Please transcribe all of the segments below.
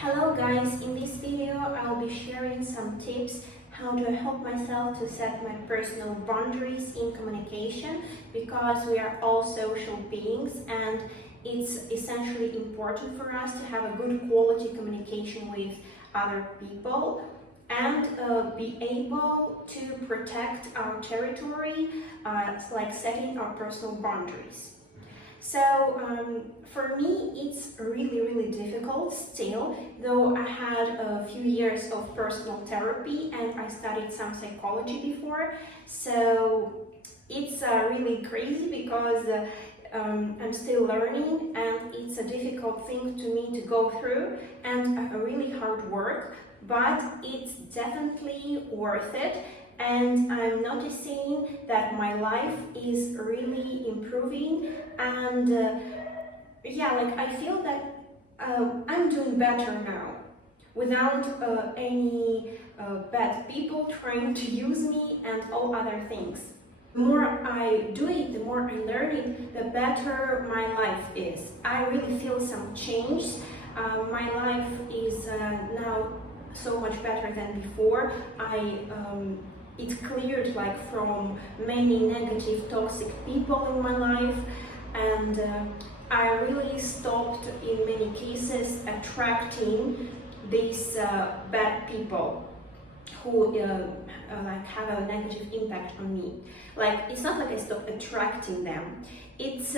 Hello guys, in this video I'll be sharing some tips how to help myself to set my personal boundaries in communication, because we are all social beings and it's essentially important for us to have a good quality communication with other people and be able to protect our territory, like setting our personal boundaries. So for me, it's really difficult still, though I had a few years of personal therapy and I studied some psychology before. So it's really crazy because I'm still learning and it's a difficult thing to me to go through and a really hard work, but it's definitely worth it. And I'm noticing that my life is really improving, and I feel that I'm doing better now without any bad people trying to use me and all other things. The more I do it, the more I learn it, the better my life is. I really feel some change. My life is now so much better than before. It cleared from many negative, toxic people in my life, and I really stopped in many cases attracting these bad people who have a negative impact on me. It's not like I stopped attracting them. It's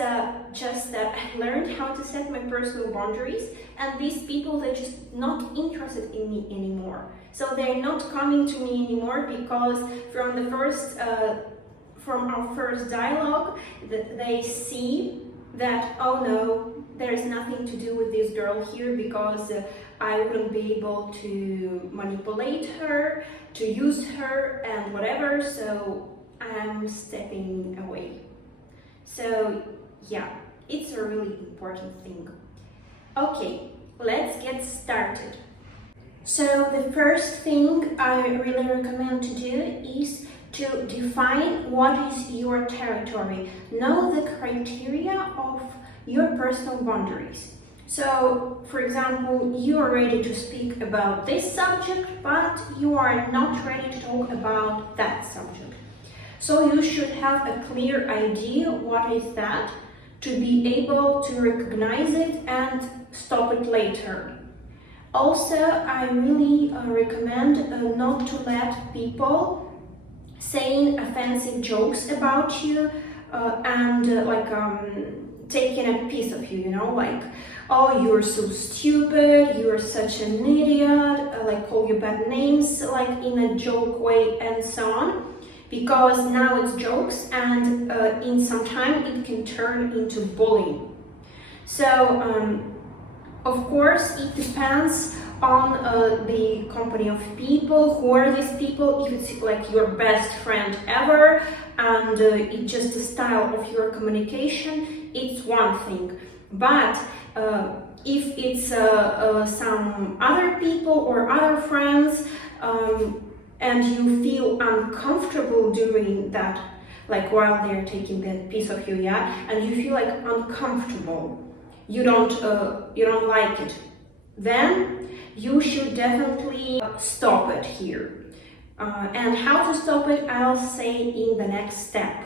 just that I learned how to set my personal boundaries, and these people, they're just not interested in me anymore. So they're not coming to me anymore because from our first dialogue, they see that, oh no, there's nothing to do with this girl here, because I wouldn't be able to manipulate her, to use her and whatever, so I'm stepping away. So yeah, it's a really important thing. Okay, let's get started. So the first thing I really recommend to do is to define what is your territory. Know the criteria of your personal boundaries. So, for example, you are ready to speak about this subject, but you are not ready to talk about that subject. So you should have a clear idea what is that, to be able to recognize it and stop it later. Also, I really recommend not to let people saying offensive jokes about you and taking a piece of you, oh, you're so stupid, you're such an idiot, call you bad names, in a joke way and so on. Because now it's jokes, and in some time it can turn into bullying. So, of course, it depends on the company of people. Who are these people? If it's your best friend ever and it's just the style of your communication, it's one thing. But if it's some other people or other friends, and you feel uncomfortable doing that, while they're taking that piece of you, and you feel uncomfortable, you don't like it, then you should definitely stop it here. And how to stop it, I'll say in the next step.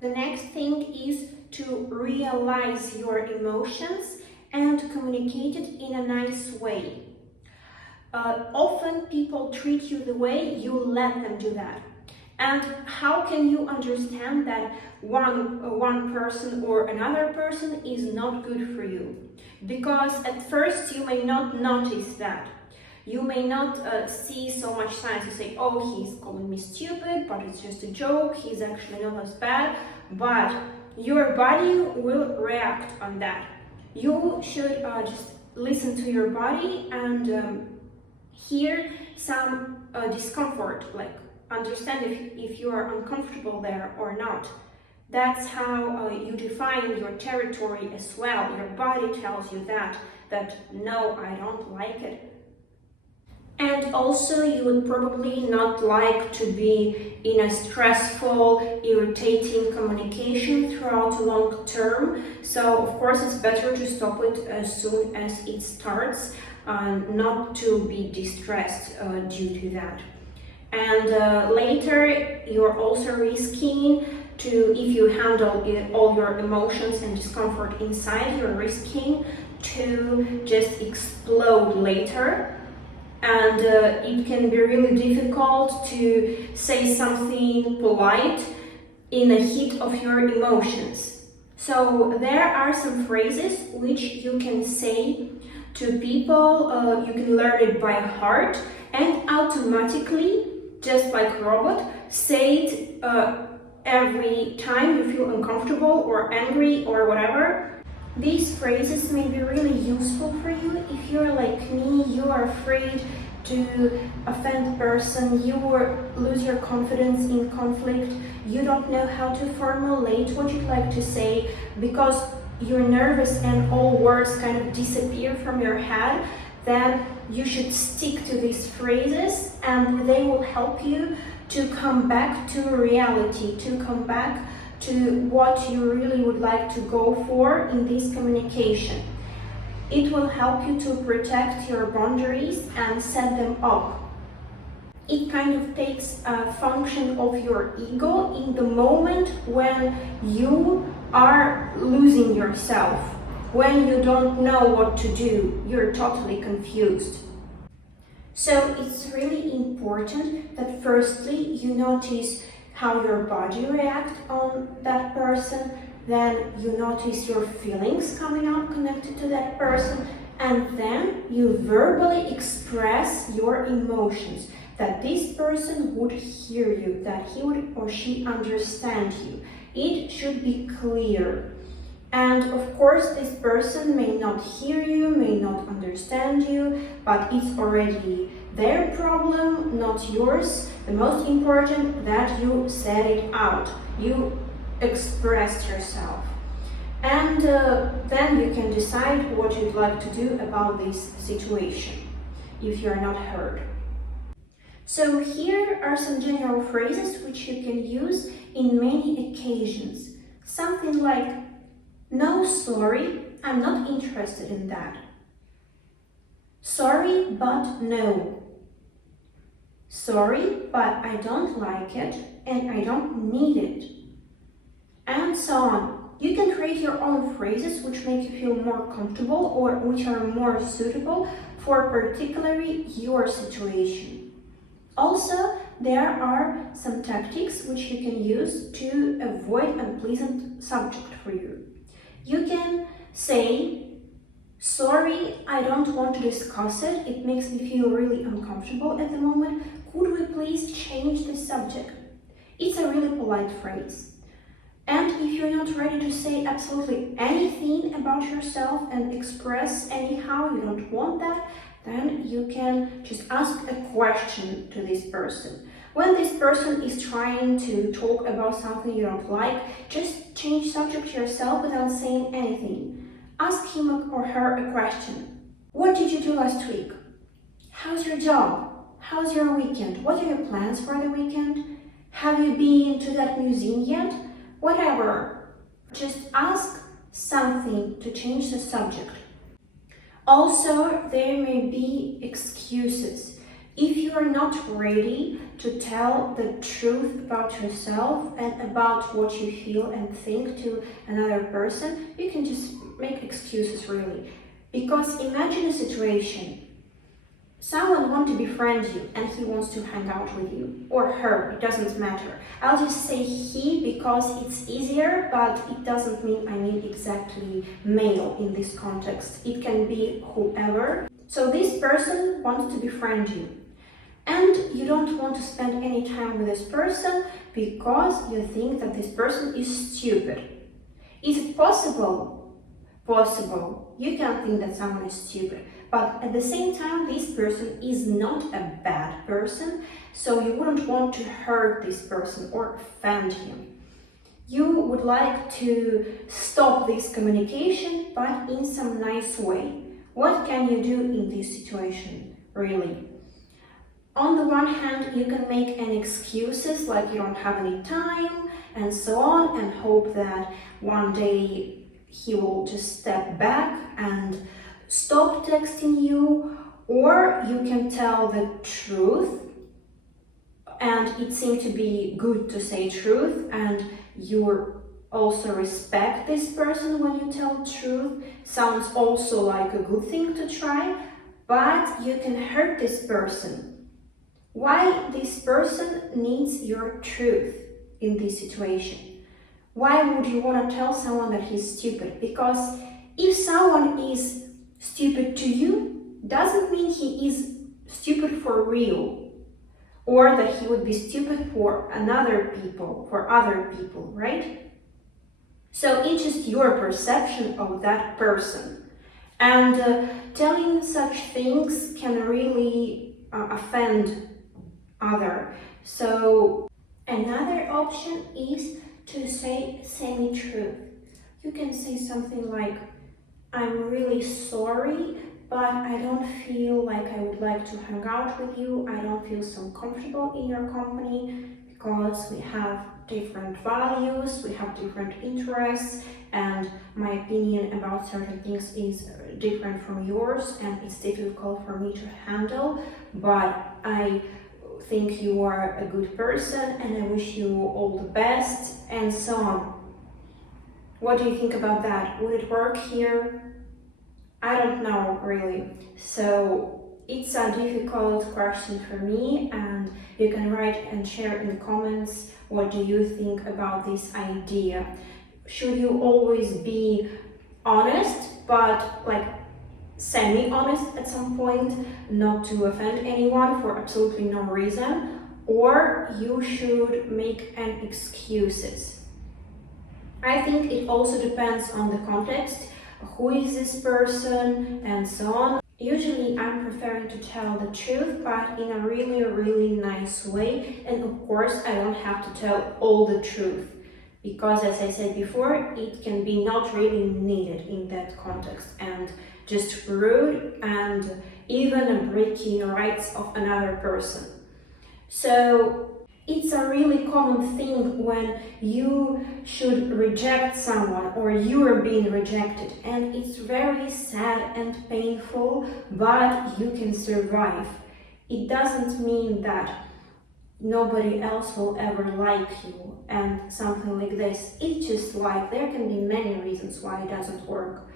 The next thing is to realize your emotions and communicate it in a nice way. Often people treat you the way you let them do that. And how can you understand that one person or another person is not good for you? Because at first you may not notice that. You may not see so much signs. You say, oh, he's calling me stupid, but it's just a joke. He's actually not as bad. But your body will react on that. You should just listen to your body and hear some discomfort, understand if you are uncomfortable there or not. That's how you define your territory as well. Your body tells you that no, I don't like it. And also, you would probably not like to be in a stressful, irritating communication throughout long term. So, of course, it's better to stop it as soon as it starts, not to be distressed due to that. And later, you're also risking to, if you handle all your emotions and discomfort inside, you're risking to just explode later. And it can be really difficult to say something polite in the heat of your emotions. So there are some phrases which you can say to people. You can learn it by heart and automatically, just like a robot, say it every time you feel uncomfortable or angry or whatever. These phrases may be really useful for you if you're like me, you are afraid to offend a person, you lose your confidence in conflict, you don't know how to formulate what you'd like to say because you're nervous and all words kind of disappear from your head. Then you should stick to these phrases and they will help you to come back to reality, to come back to what you really would like to go for in this communication. It will help you to protect your boundaries and set them up. It kind of takes a function of your ego in the moment when you are losing yourself, when you don't know what to do, you're totally confused. So it's really important that firstly you notice how your body reacts on that person, then you notice your feelings coming up connected to that person, and then you verbally express your emotions, that this person would hear you, that he would or she understand you. It should be clear. And of course, this person may not hear you, may not understand you, but it's already their problem, not yours. The most important that you said it out, you expressed yourself. And then you can decide what you'd like to do about this situation, if you're not heard. So here are some general phrases which you can use in many occasions. Something like, "No, sorry, I'm not interested in that." "Sorry, but no." "Sorry, but I don't like it and I don't need it." And so on. You can create your own phrases which make you feel more comfortable or which are more suitable for particularly your situation. Also, there are some tactics which you can use to avoid unpleasant subject for you. You can say, "Sorry, I don't want to discuss it. It makes me feel really uncomfortable at the moment. Could we please change the subject?" It's a really polite phrase. And if you're not ready to say absolutely anything about yourself and express anyhow, you don't want that, then you can just ask a question to this person. When this person is trying to talk about something you don't like, just change subject yourself without saying anything. Ask him or her a question. "What did you do last week? How's your job? How's your weekend? What are your plans for the weekend? Have you been to that museum yet?" Whatever. Just ask something to change the subject. Also, there may be excuses. If you are not ready to tell the truth about yourself and about what you feel and think to another person, you can just make excuses really. Because imagine a situation. Someone wants to befriend you and he wants to hang out with you, or her, it doesn't matter. I'll just say he because it's easier, but it doesn't mean I mean exactly male in this context. It can be whoever. So this person wants to befriend you and you don't want to spend any time with this person because you think that this person is stupid. Is it possible? Possible. You can think that someone is stupid. But at the same time, this person is not a bad person, so you wouldn't want to hurt this person or offend him. You would like to stop this communication, but in some nice way. What can you do in this situation, really? On the one hand, you can make any excuses like you don't have any time and so on, and hope that one day he will just step back and stop texting you, or you can tell the truth, and it seems to be good to say truth, and you also respect this person when you tell the truth. Sounds also like a good thing to try, but you can hurt this person. Why this person needs your truth in this situation? Why would you want to tell someone that he's stupid? Because if someone is stupid to you, doesn't mean he is stupid for real, or that he would be stupid for other people, right? So it's just your perception of that person. And telling such things can really offend other. So another option is to say semi-truth. You can say something like, I'm really sorry, but I don't feel like I would like to hang out with you. I don't feel so comfortable in your company because we have different values, we have different interests, and my opinion about certain things is different from yours, and it's difficult for me to handle, but I think you are a good person and I wish you all the best, and so on. What do you think about that? Would it work here? I don't know really. So it's a difficult question for me, and you can write and share in the comments what do you think about this idea. Should you always be honest, but like semi-honest at some point, not to offend anyone for absolutely no reason, or you should make an excuses? I think it also depends on the context, who is this person and so on. Usually I'm preferring to tell the truth, but in a really nice way, and of course I don't have to tell all the truth, because as I said before, it can be not really needed in that context and just rude and even breaking rights of another person. So it's a really common thing when you should reject someone or you are being rejected, and it's very sad and painful, but you can survive. It doesn't mean that nobody else will ever like you and something like this. It's just like there can be many reasons why it doesn't work.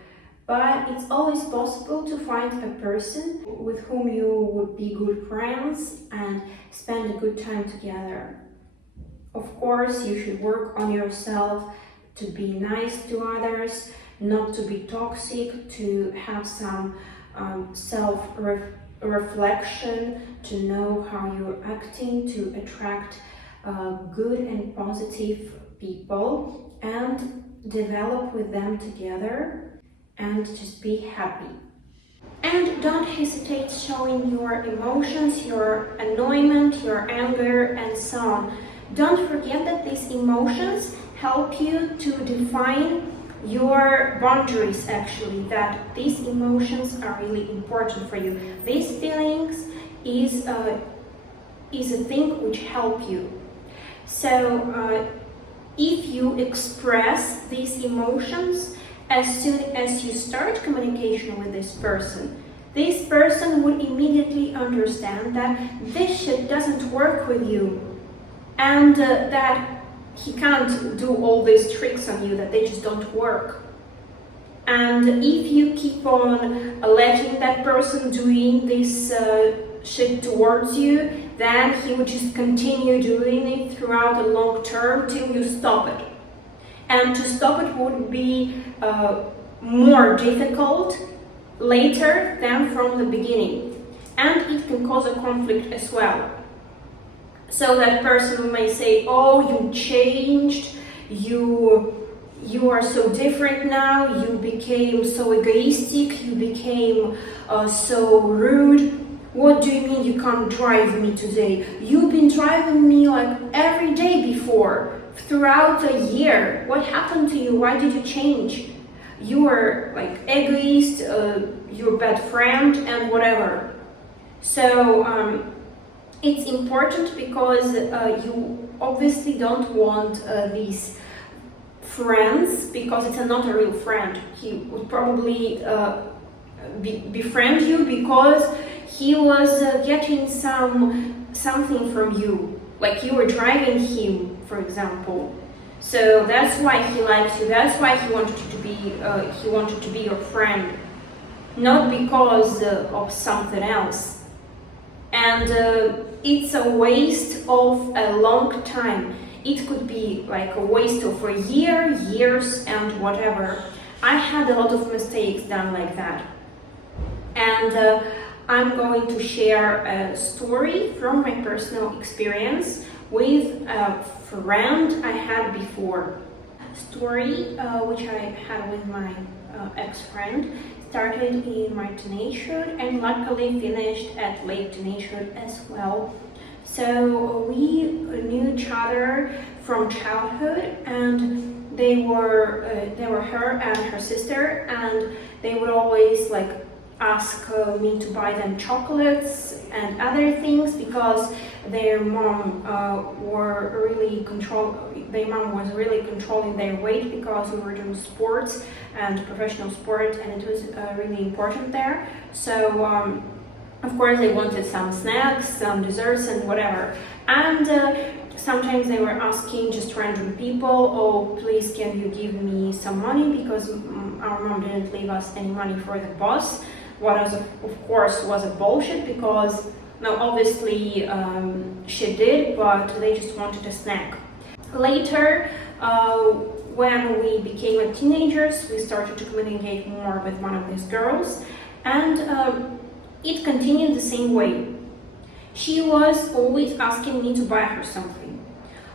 But it's always possible to find a person with whom you would be good friends and spend a good time together. Of course, you should work on yourself to be nice to others, not to be toxic, to have some self-reflection, to know how you're acting, to attract good and positive people and develop with them together. And just be happy. And don't hesitate showing your emotions, your annoyment, your anger, and so on. Don't forget that these emotions help you to define your boundaries, actually, that these emotions are really important for you. These feelings is a thing which help you. So if you express these emotions, as soon as you start communication with this person would immediately understand that this shit doesn't work with you, and that he can't do all these tricks on you, that they just don't work. And if you keep on letting that person doing this shit towards you, then he would just continue doing it throughout the long term till you stop it. And to stop it would be more difficult later than from the beginning. And it can cause a conflict as well. So that person may say, oh, you changed, you are so different now, you became so egoistic, you became so rude. What do you mean you can't drive me today? You've been driving me like every day before, throughout a year. What happened to you? Why did you change? You are like egoist, you're a bad friend, and whatever. So It's important because you obviously don't want these friends, because it's not a real friend. He would probably befriend you because he was getting something from you, like you were driving him, for example. So that's why he likes you. That's why he wanted to be your friend, not because of something else. And it's a waste of a long time. It could be like a waste of a year, years, and whatever. I had a lot of mistakes done like that. And I'm going to share a story from my personal experience with a friend I had before. Story which I had with my ex-friend started in my teenagehood and luckily finished at late teenagehood as well. So we knew each other from childhood, and they were her and her sister, and they would always like ask me to buy them chocolates and other things because their mom was really controlling their weight because we were doing sports and professional sports, and it was really important there. So of course they wanted some snacks, some desserts and whatever. And sometimes they were asking just random people, oh, please can you give me some money, because our mom didn't leave us any money for the bus. What of course was a bullshit, because now obviously she did, but they just wanted a snack. Later, when we became teenagers, we started to communicate more with one of these girls, and it continued the same way. She was always asking me to buy her something.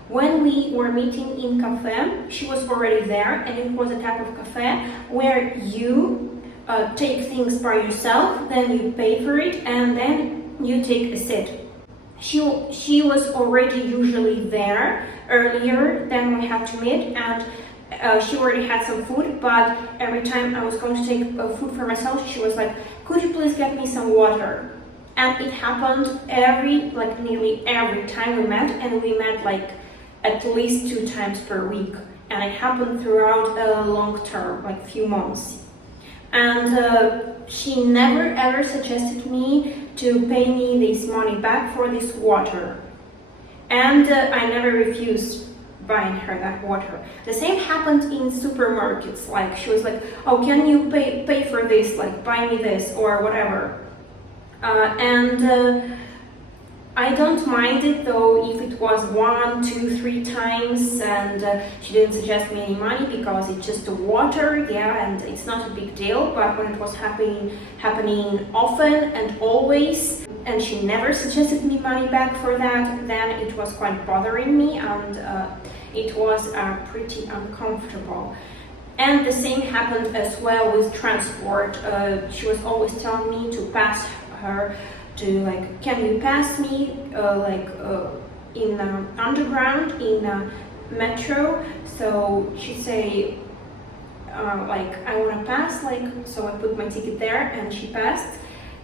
When we were meeting in cafe, she was already there, and it was a type of cafe where you take things by yourself, then you pay for it, and then you take a seat. She was already usually there earlier than we had to meet, and she already had some food, but every time I was going to take food for myself, she was like, could you please get me some water? And it happened nearly every time we met, and we met like at least 2 times per week, and it happened throughout a long term, like few months. And she never ever suggested me to pay me this money back for this water, and I never refused buying her that water. The same happened in supermarkets. Like she was like, oh, can you pay for this, like buy me this or whatever. And I don't mind it though if it was 1, 2, 3 times and she didn't suggest me any money, because it's just the water, yeah, and it's not a big deal. But when it was happening often and always, and she never suggested me money back for that, then it was quite bothering me, and it was pretty uncomfortable. And the same happened as well with transport. She was always telling me to pass her, to like, can you pass me in underground, in metro. So she'd say I want to pass, so I put my ticket there and she passed.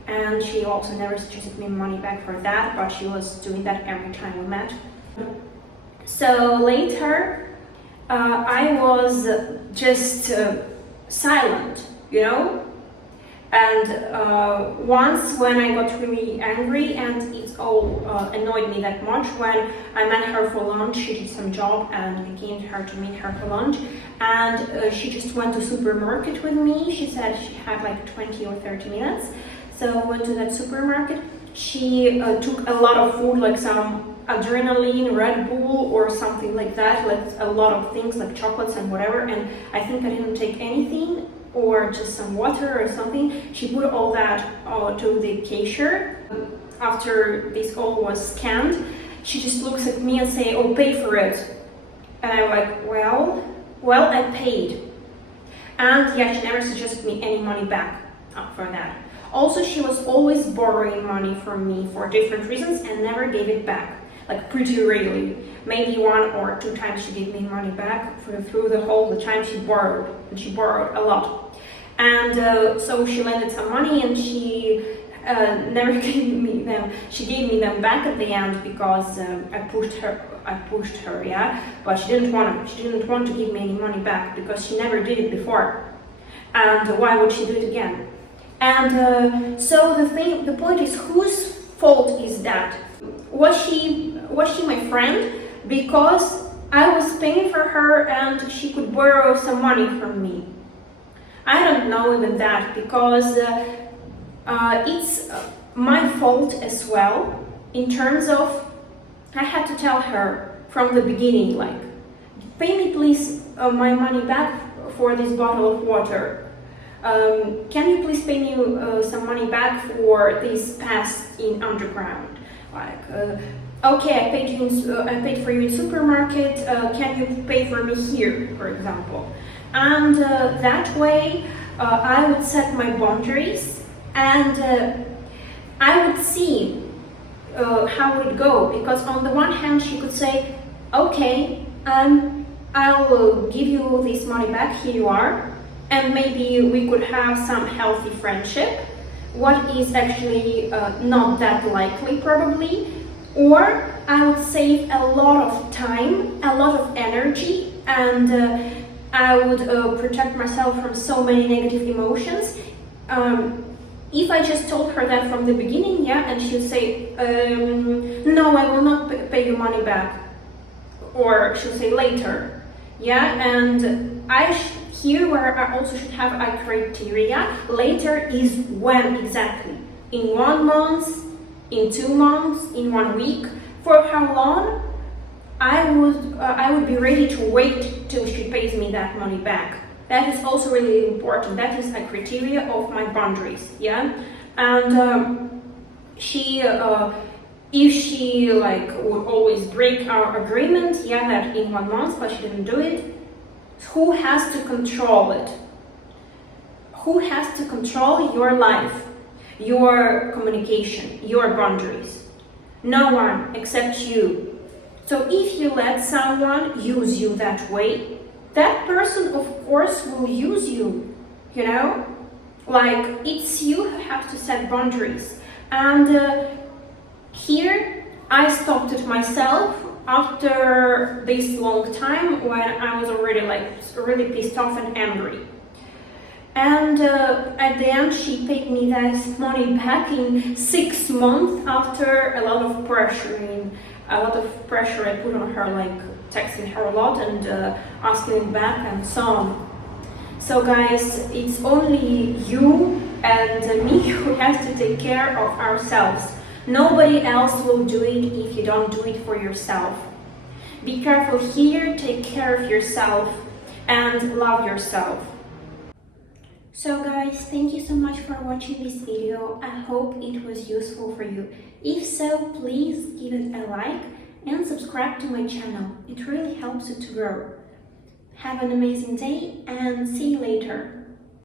And she also never suggested me money back for that, but she was doing that every time we met. So later I was just silent, you know. And once when I got really angry, and it all annoyed me that much, when I met her for lunch, she did some job and I came to her to meet her for lunch, and she just went to supermarket with me. She said she had like 20 or 30 minutes. So I went to that supermarket. She took a lot of food, like some adrenaline, Red Bull or something like that, like a lot of things like chocolates and whatever, and I think I didn't take anything, or just some water or something. She put all that to the cashier. After this all was scanned, she just looks at me and say, oh, pay for it. And I'm like, well, I paid. And yeah, she never suggested me any money back for that. Also, she was always borrowing money from me for different reasons and never gave it back, like pretty rarely. Maybe 1 or 2 times she gave me money back through the time she borrowed, and she borrowed a lot. And so she lended some money, and she never gave me them. She gave me them back at the end because I pushed her, yeah. But she didn't want to give me any money back because she never did it before. And why would she do it again? And so the point is, whose fault is that? Was she my friend because I was paying for her and she could borrow some money from me? I don't know even that, because it's my fault as well, in terms of I had to tell her from the beginning, like, pay me please my money back for this bottle of water. Can you please pay me some money back for this pass in underground? Like, okay, I paid for you in supermarket. Can you pay for me here, for example? And that way, I would set my boundaries, and I would see how it would go. Because on the one hand, she could say, okay, I'll give you this money back, here you are, and maybe we could have some healthy friendship, what is actually not that likely probably. Or I would save a lot of time, a lot of energy, and I would protect myself from so many negative emotions. If I just told her that from the beginning, yeah, and she'll say, no, I will not pay you money back, or she'll say later, yeah, and here where I also should have a criteria. Later is when exactly? In 1 month, in 2 months, in 1 week? For how long? I would be ready to wait till she pays me that money back. That is also really important. That is a criteria of my boundaries, yeah. And she, if she like would always break our agreement, yeah, that in 1 month, but she didn't do it, who has to control it? Who has to control your life, your communication, your boundaries? No one except you. So if you let someone use you that way, that person of course will use you, you know? Like, it's you who have to set boundaries. And here I stopped it myself after this long time, when I was already like really pissed off and angry. And at the end, she paid me that money back in 6 months after a lot of pressure I put on her, like texting her a lot and asking it back and so on. So guys, it's only you and me who has to take care of ourselves. Nobody else will do it if you don't do it for yourself. Be careful here, take care of yourself and love yourself. So guys, thank you so much for watching this video. I hope it was useful for you. If so, please give it a like and subscribe to my channel. It really helps it to grow. Have an amazing day and see you later.